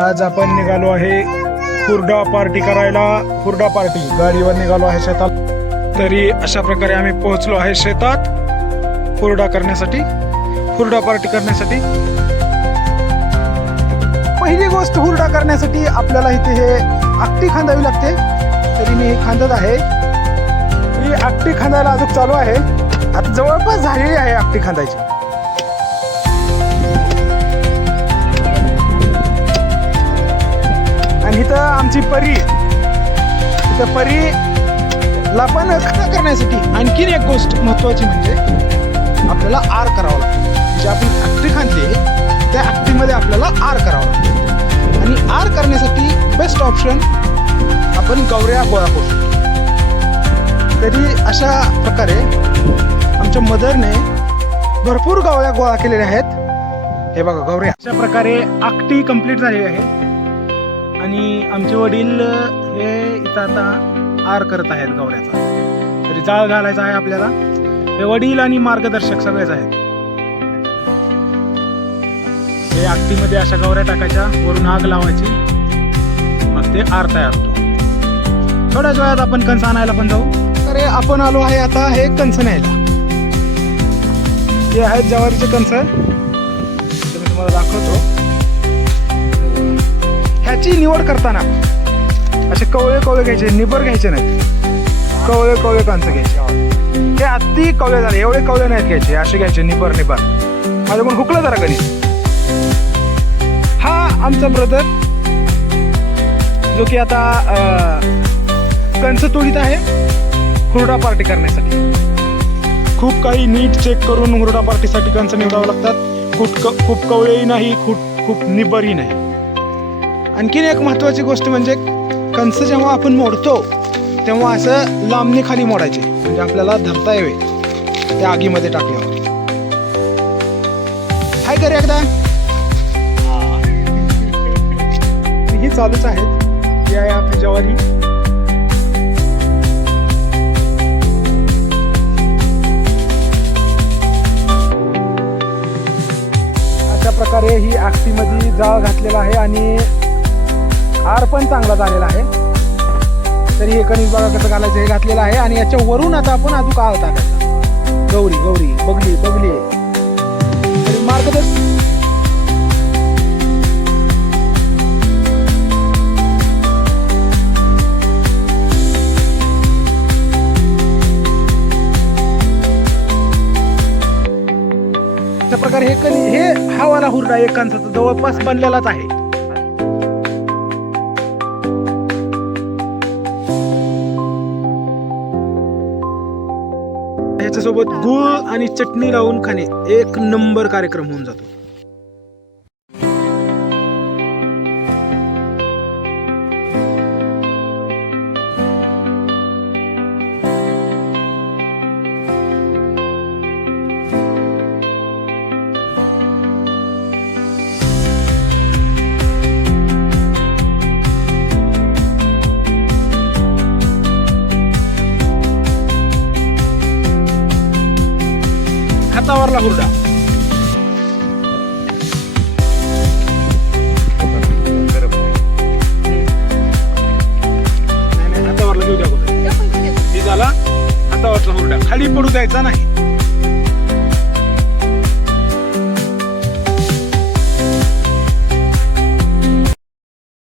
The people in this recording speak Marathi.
आज आपण निघालो आहे हुरडा पार्टी करायला. हुरडा पार्टी गाडीवर निघालो आहे शेतात. तरी अशा प्रकारे आम्ही पोहोचलो आहे शेतात हुरडा करण्यासाठी, हुरडा पार्टी करण्यासाठी. पहिली गोष्ट, हुरडा करण्यासाठी आपल्याला इथे हे आकटी खांदावी लागते. तरी मी खांदत आहे. ही आकटी खांदायला अजून चालू आहे. आता जवळपास झालेली आहे आकटी खांदायची. आणि इथं आमची परी, इथं परीला पण खडा करण्यासाठी आणखीन एक गोष्ट महत्वाची म्हणजे आपल्याला आर करावं लागतं. म्हणजे आपण आकटी खांदली त्या आकटीमध्ये आपल्याला आर करावं लागतं. आणि आर करण्यासाठी बेस्ट ऑप्शन आपण गवऱ्या गोळा करू शकतो. तरी अशा प्रकारे आमच्या मदरने भरपूर गवऱ्या गोळा केलेल्या आहेत. हे बघा गवऱ्या. अशा प्रकारे आकटी कंप्लीट झालेली आहे. आणि आमचे वडील हे इथं आता आर करत आहेत गवऱ्याचा. तरी जाळ घालायचा आहे आपल्याला. हे वडील आणि मार्गदर्शक सगळेच आहेत. हे आकटीमध्ये अशा गवऱ्या टाकायच्या, वरून आग लावायची, मग ते आर तयार होतो. थोड्याच वेळात आपण कणस आणायला पण जाऊ. तर आपण आलो आहे आता हे कणस न्यायला. हे आहेत ज्वारीचे कणस. मी तुम्हाला दाखवतो. ह्याची निवड करताना असे कवळे कवळे घ्यायचे, निबर घ्यायचे नाहीत. कवळे कवळे कणस घ्यायचे. हे अति कवळे झाले, एवढे कवळे नाहीत घ्यायचे, असे घ्यायचे निबर निबर. माझं पण हुकलं जरा कधी. हा आमचा ब्रदर जो की आता कणस तोडीत आहे हुरडा पार्टी करण्यासाठी. खूप काही नीट चेक करून हुरडा पार्टीसाठी कणस निवडावं लागतात. खूप कवळेही नाही, खूप निबरही नाही. आणखीन एक महत्वाची गोष्ट म्हणजे कणस जेव्हा आपण मोडतो तेव्हा असं लांबणी खाली मोडायचे, म्हणजे आपल्याला धरता यावे त्या आगीमध्ये टाकल्यावर. हाय कर एकदा. ही चालूच आहेत. ही आहे आपली ज्वारी. अशा प्रकारे ही आकटीमध्ये जाळ घातलेला आहे आणि आर पण चांगला झालेला आहे. तरी हे कणीस बघा कसं घालायचं हे घातलेलं आहे. आणि याच्या वरून आता आपण अजून आळ टाकायचा. गौरी गौरी बगली बगली. तरी मार्गदर्शन अशा प्रकारे हे हा वाला हुरडा एक कणसाचा जवळपास बनलेलाच आहे. याच्यासोबत गूळ आणि चटणी लावून खाणे एक नंबर कार्यक्रम होऊन जातो. हातावरला हुरडा. नाही हातावरला घेऊ द्या. हे झाला हातावरला हुरडा. खाली पडू द्यायचा नाही.